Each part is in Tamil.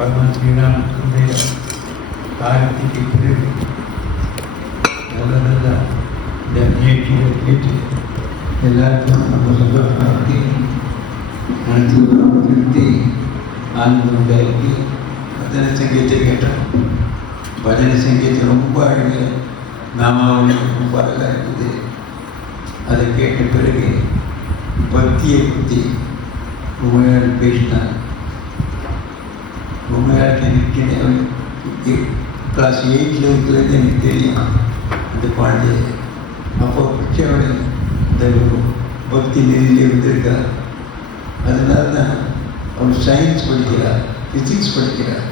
பகவான் ஸ்ரீராமனுடைய காலத்துக்கு பிறகு நல்ல நல்ல இந்த நிகழ்ச்சிகளை கேட்டு எல்லாருக்கும் நம்ம சந்தோஷமாக்கி மனசுக்கு ஒரு திருப்தி ஆனந்தம் உண்டாக்கி பஜனை சங்கீதத்தை கேட்டோம் பஜனை சங்கீதம் ரொம்ப அழகு நாமாவளி ரொம்ப அழகாக இருக்குது அதை கேட்ட பிறகு பக்தியை பற்றி உண்மையாக பேசினார் உண்மையாக எனக்கு கிளாஸ் எயிட்டில் இருக்கிறது எனக்கு தெரியும் அந்த குழந்தை அப்போ பிடிச்சவளை இந்த ஒரு பக்தி நெறியிலே வந்திருக்கார் அதனால தான் அவர் சயின்ஸ் படிக்கிறார் ஃபிசிக்ஸ் படிக்கிறார்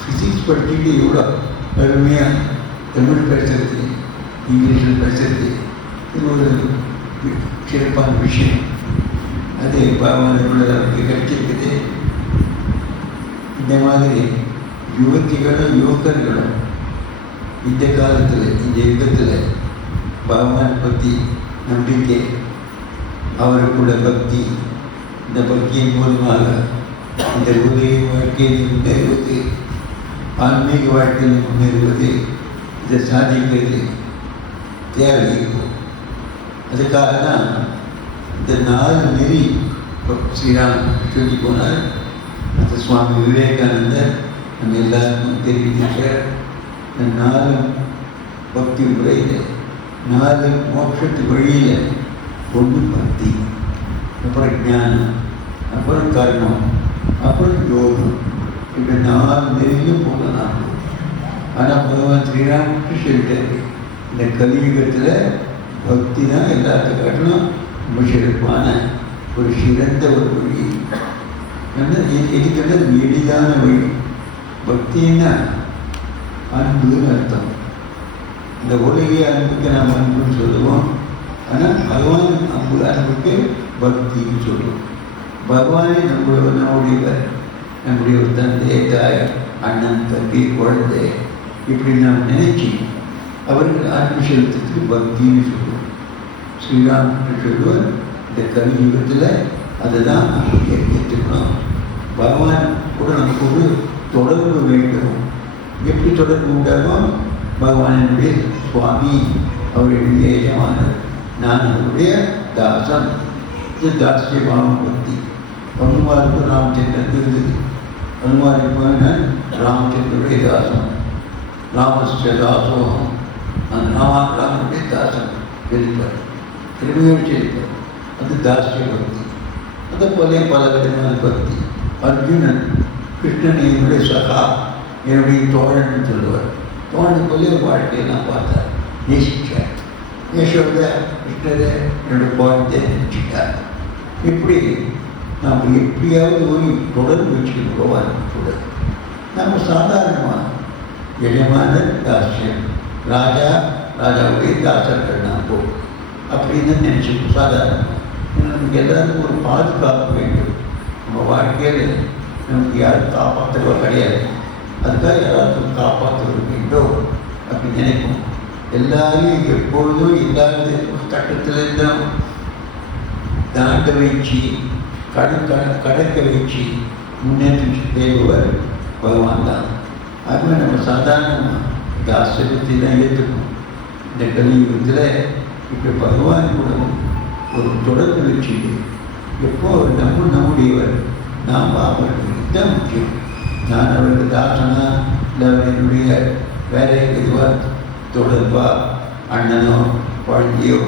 ஃபிசிக்ஸ் படிச்சுட்டு எவ்வளோ அருமையாக தமிழ் பேசுறது இங்கிலீஷில் பேசுறது இது ஒரு சிறப்பான விஷயம் அது பாவனோட அவருக்கு கிடைச்சிருக்குது இந்த மாதிரி யுவதிகளும் யுவக்கர்களும் இந்த காலத்தில் இந்த யுகத்தில் பகவான் பற்றி நம்பிக்கை அவருக்குள்ள பக்தி இந்த பக்தியின் மூலமாக இந்த உதய வாழ்க்கையில் முன்னேறுவது ஆன்மீக வாழ்க்கையில் முன்னேறுவது இதை சாதிக்கிறது தேவை இருக்கும் அதுக்காக தான் இந்த நாலு நெறி ஸ்ரீராம் சொல்லி போனார் அந்த சுவாமி விவேகானந்தர் நம்ம எல்லாருக்கும் தெரிவித்திருக்கிறார் இந்த நாலு பக்தி முறையில் நாலு மோட்சத்து வழியில் ஒன்று பக்தி அப்புறம் ஞானம் அப்புறம் கர்மம் அப்புறம் யோகம் இப்போ நாலு நெறியும் போகலாம் ஆனால் பகவான் ஸ்ரீராமுக்கு சொல்லிட்டாரு இந்த கலியுகத்தில் பக்தி தான் எல்லாத்துக்கும் காட்டிலும் ரொம்ப சிறப்பான ஒரு சிறந்த ஒரு மொழி வழி என்ன இதுக்கு எளிதான வழி பக்தின்னா அன்புன்னு அர்த்தம் இந்த உலகிய அன்புக்கு நாம் அன்புன்னு சொல்லுவோம் ஆனால் பகவான் அன்பு அன்புக்கு பக்தின்னு சொல்லுவோம் பகவானே நம்மளோட நம்முடையவர் நம்முடைய ஒரு தந்தை தாய் அண்ணன் தம்பி குழந்தை இப்படி நாம் நினைச்சு அவருக்கு அன்பு செலுத்துறதுக்கு பக்தின்னு சொல்லுவோம் ஸ்ரீராம் சொல்லுவார் இந்த கலியுகத்தில் அதுதான் நம்ம ஏற்றுக்கணும் பகவான் கூட நமக்கு ஒரு தொடர்பு வேண்டும் எப்படி தொடர்பு உண்டாகும் பகவானுடைய சுவாமி அவருடைய எஜமானர் நான் அவருடைய தாசன் இது தாசிய பாவம் பக்தி ஹனுமாருக்கு ராமச்சந்திரன் இருந்தது ஹனுமாருக்கு போனால் ராமச்சந்திரனுடைய தாசன் ராமஸ்ய தாசோகம் அந்த ராமா ராமனுடைய தாசன் இருப்பார் திரும்பியும் செய்வார் அது தாசிய பக்தி அதை போல பல விதமான பக்தி அர்ஜுனன் கிருஷ்ணன் என்னுடைய சகா என்னுடைய தோழன் சொல்லுவார். தோழன் போல வாழ்க்கையெல்லாம் பார்த்தார். நேசிச்சார். யசோத கிருஷ்ணரை என்னுடைய குழந்தை நினச்சிட்டார் இப்படி நாம் எப்படியாவது ஒரு தொடர் வச்சுக்கணும் பகவான் கூட. நம்ம சாதாரணமாக எஜமான தாசியம் ராஜா ராஜாவுடைய தாசர்கள் நாம் போகும் அப்படின்னு நினச்சிக்கணும் சாதாரணமாக நமக்கு எல்லாருக்கும் ஒரு பாதுகாப்பு வேண்டும். நம்ம வாழ்க்கையில் நமக்கு யாரும் காப்பாற்றுறவா கிடையாது. அதுக்காக யாராவது காப்பாற்ற வேண்டும் அப்படி நினைப்போம். எல்லாரையும் எப்பொழுதும் இல்லாத கட்டத்திலிருந்து இருந்தால் தாண்ட வச்சு கடக்க கடக்க வச்சு முன்னேற்றி தேடுவர் பகவான் தான். அதுவே நம்ம சாதாரணமாக இந்த ஆசிரியத்தை தான் ஏற்றுக்கணும் இந்த கலியுகத்தில் இப்போ பகவான் கூட ஒரு தொடர்பு வச்சுட்டு எப்போ நம்ம நம்ம நம்முடையவர் நாம் அவருக்கு இதுதான் முக்கியம் நான் அவருக்கு தாசனா இல்லை என்னுடைய வேலை எதுவாக தொடர்பா அண்ணனோ குழந்தையோ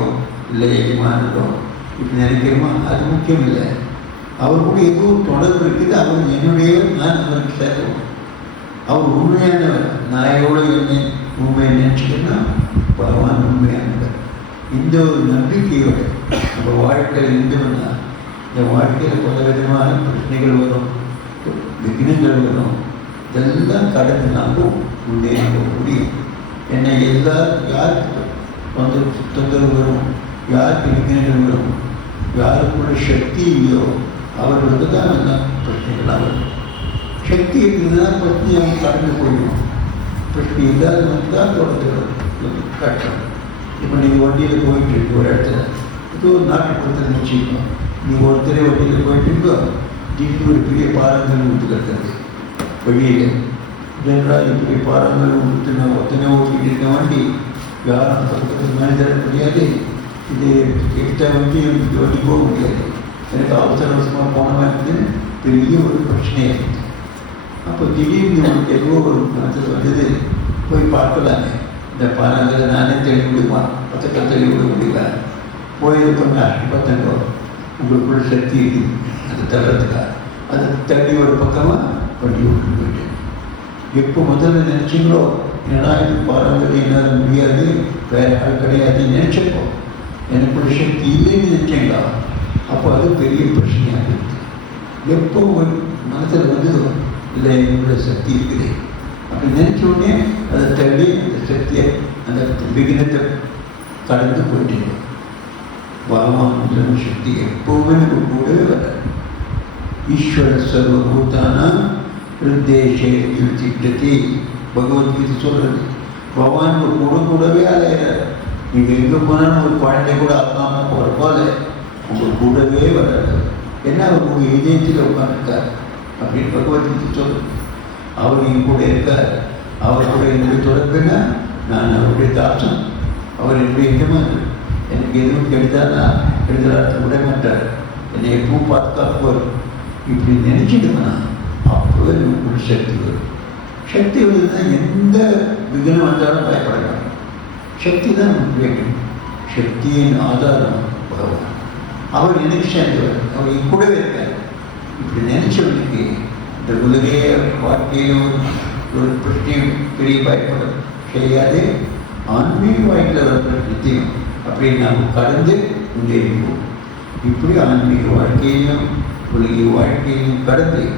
இல்லை எஜமானோ இப்படி நினைக்கிறோமா அது முக்கியம் இல்லை அவர் கூட எதுவும் தொடர்பு இருக்குது அவர் என்னுடைய நான் அவருக்கு சேர்க்கணும் அவர் உண்மையானவர் நான் எவ்வளோ என்ன உண்மையை நினச்சிக்கன்னா பகவான் உண்மையானவர் இந்த ஒரு நம்பிக்கையோட நம்ம வாழ்க்கையில் இருந்தோம்னா இந்த வாழ்க்கையில் பல விதமான பிரச்சனைகள் வரும் விக்னங்கள் வரும் இதெல்லாம் கடந்து நாமும் முன்னேறி போக முடியும். என்னை எல்லா யாருக்கு தொந்தரவு தொந்தரவு வரும் யாருக்கு விக்னங்கள் வரும் யாருக்குள்ள சக்தி இல்லையோ அவர்களுக்கு தான் எல்லாம் பிரச்சனைகளாக வரும் சக்தி இருக்குதுன்னா பிரச்சனை அவங்க கடந்து போயிடும். பிரச்சனை இல்லாதவங்க தான் தொடர்ந்து கஷ்டம். இப்போ நீங்கள் வண்டியில் போயிட்டு இருக்கு ஒரு இடத்துல இது ஒரு நாட்டுப்புறத்தில் நிச்சயிக்கும் நீங்கள் ஒருத்தரே வண்டியில் போயிட்டு இருக்கோ திடீர்னு ஒரு பெரிய பாரங்கள் ஊற்று கட்டுறது வழியில் ஜென்றால் இப்படி பாரங்கள் பாருங்கள் நான் ஒத்தனை ஓட்டிகிட்டு இருக்க வண்டி யாரும் பக்கத்தில் மேனேஜர் முடியாது இது கிட்ட வண்டி ஓட்டி போக முடியாது. எனக்கு அவசர அவசரமாக போன மாதிரி பெரிய ஒரு பிரச்சனையாக இருக்குது அப்போ திடீர்னு உனக்கு எவ்வளோ ஒரு மனசில் வந்தது போய் பார்க்கலாமே. இந்த பாரங்களை நானே தெளி விடுமா பக்கத்தில் தெளி விட முடியல போய் இது பண்ண பார்த்தங்க உங்களுக்குள்ள சக்தி இருக்குது அதை தர்றதுக்காக அதை தள்ளி ஒரு பக்கமாக வண்டி விட்டு போயிட்டேன் எப்போ முதல்ல நினச்சிங்களோ ஏன்னா இது பாரம்பரியம் என்னால் முடியாது வேற ஆள் கிடையாது நினச்சப்போ. எனக்குள்ள சக்தி இல்லைன்னு நினச்சேங்களா? அப்போ அது பெரிய பிரச்சனையாக இருக்குது எப்போ ஒரு மனசில் வந்ததோ இல்லை என்னோட சக்தி இருக்குது. அப்படி நினச்ச உடனே அதை தள்ளி அந்த சக்தியை அந்த விகினத்தை கடந்து போயிட்டேன் பகவான் சக்தி எப்பவுமே நம்ம கூடவே வர ஈஸ்வர சர்வபூதான ஹிருதேஷே திட்டத்தை பகவத்கீதை சொல்கிறது பகவான் ஒரு கூட கூடவே அலையிறார். நீங்கள் எங்கே போனாலும் ஒரு குழந்தை கூட அப்பாம போகிற போல உங்கள் கூடவே வர்றாரு என்ன அவர் உங்கள் இதயத்தில் உட்காந்துருக்கார் அப்படின்னு பகவத்கீதை சொல்றது. அவர் என் கூட இருக்கார். அவர் கூட என்னுடைய தொடர்புனா நான் அவருடைய தாசம் அவர் என்னுடைய எஜமான் எனக்கு எதுவும் கெடுதானா கெடுதலாக விட மாட்டார் என்னை எப்பவும் பார்த்து இப்படி நினைச்சிடுமா? அப்போவே நமக்கு சக்தி வரும். சக்தி வருதுன்னா எந்த விக்னம் வந்தாலும் பயப்படலாம். சக்தி தான் நமக்கு வேண்டும். சக்தியின் ஆதாரம் பகவான். அவர் எனக்கு சேர்ந்தவர் அவர் என் கூடவே இருக்கார். இப்படி நினைச்சவனுக்கு இந்த உலகைய வாழ்க்கையும் ஒரு பிரச்சனையும் பெரிய பயப்படும் செய்யாது ஆன்மீக வாழ்க்கையில் நித்தியம் அப்படி நாம் கடந்து கொண்டே இருப்போம். இப்படி ஆன்மீக வாழ்க்கையையும் உலகிய வாழ்க்கையையும் கடந்து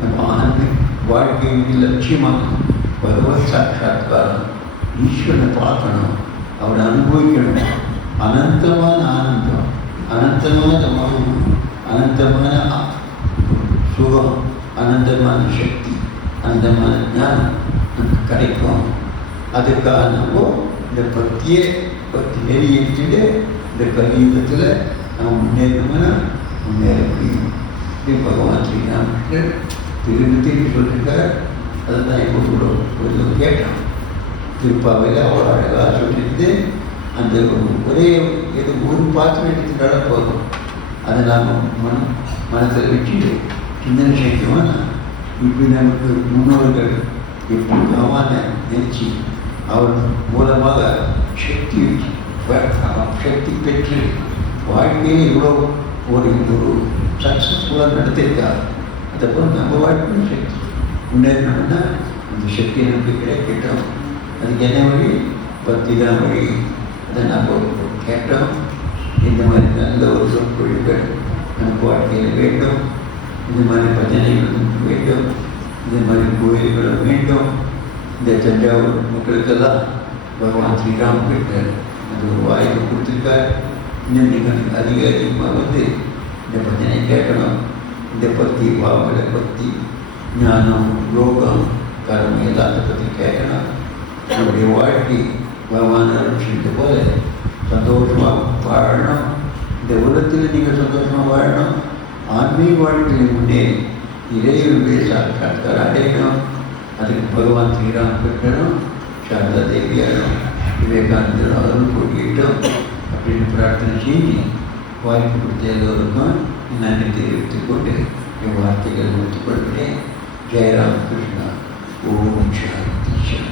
நம்ம ஆன்மீக வாழ்க்கையின் லட்சியமாக பகவத் சாட்சாத்காரம் ஈஸ்வரனை பார்க்கணும். அவரை அனுபவிக்கணும். அனந்தமான ஆனந்தம் அனந்தமான மௌனம் அனந்தமான சுகம் அனந்தமான சக்தி அனந்தமான ஞானம் நமக்கு கிடைக்கும். அதுக்காக நம்ம இந்த பக்தியை பக்தி நெறி எடுத்துட்டு இந்த கலியுகத்தில் நாம் முன்னேறணும்னா முன்னேற முடியும் பகவான் ஸ்ரீராமகிருஷ்ணர் திரும்பி திரும்பி சொல்லியிருக்கார் அதுதான் இப்போ கூட கொஞ்சம் கேட்டோம் திருப்பாவையில் அவ்வளோ அழகாக சொல்லிட்டு அந்த ஒரே எது ஒரு பாத்திரம் எடுத்துட்டாலும் போதும். அதை நாம் மனம் மனத்தில் வச்சுட்டு சிந்தனை செய்யணும்னா இப்படி நமக்கு முன்னோர்கள் எப்படி பகவானை நினச்சி அவர் மூலமாக சக்தி சக்தி பெற்று வாழ்க்கையை இவ்வளோ ஒரு ஒரு சக்ஸஸ்ஃபுல்லாக நடத்தியிருக்கார். அதுக்கப்புறம் நம்ம வாழ்க்கையும் சக்தி. முன்னேறணும்னா அந்த சக்தி நமக்கு கிடைக்கட்டும். அதுக்கு என்ன வழி? பக்தி தான் வழி. அதை நம்ம கேட்டோம். இந்த மாதிரி நல்ல ஒரு சொற்பொழிவுகள் நமக்கு வாழ்க்கையில் வேண்டும். இந்த மாதிரி பஜனைகளும் வேண்டும். இந்த மாதிரி கோயில்களும் வேண்டும். இந்த தஞ்சாவூர் மக்களுக்கெல்லாம் பகவான் ஸ்ரீராம் ஸ்ரீராமகிருஷ்ணர் அந்த ஒரு வாய்ப்பு கொடுத்துருக்கார் இன்னும் நீங்கள் அதிக அதிகமாக வந்து இந்த பஜனை கேட்கணும் இந்த பக்தி பாவங்களை பற்றி ஞானம் யோகம் கர்மம் எல்லாத்தை பற்றி கேட்கணும் நம்முடைய வாழ்க்கை பகவான் அருட்சிட்டு போல சந்தோஷமாக வாழணும் இந்த உலகத்தில் நீங்கள் சந்தோஷமாக வாழணும் ஆன்மீக வாழ்க்கையில் முன்னே இறைவனுடைய சாட்சாத்காரம் அடையணும் அதுக்கு பகவான் ஸ்ரீராமகிருஷ்ணனும் சாரதா தேவியாரும் விவேகானந்தரும் அருள் கூட்டிட்டோம் அப்படின்னு பிரார்த்தனை செஞ்சு வாய்ப்பு கொடுத்த எல்லோருக்கும் நன்றி தெரிவித்துக் கொண்டு என் வார்த்தைகள் முடித்துக் கொள்கிறேன் ஜெயராமகிருஷ்ணா ஓம் சாந்தி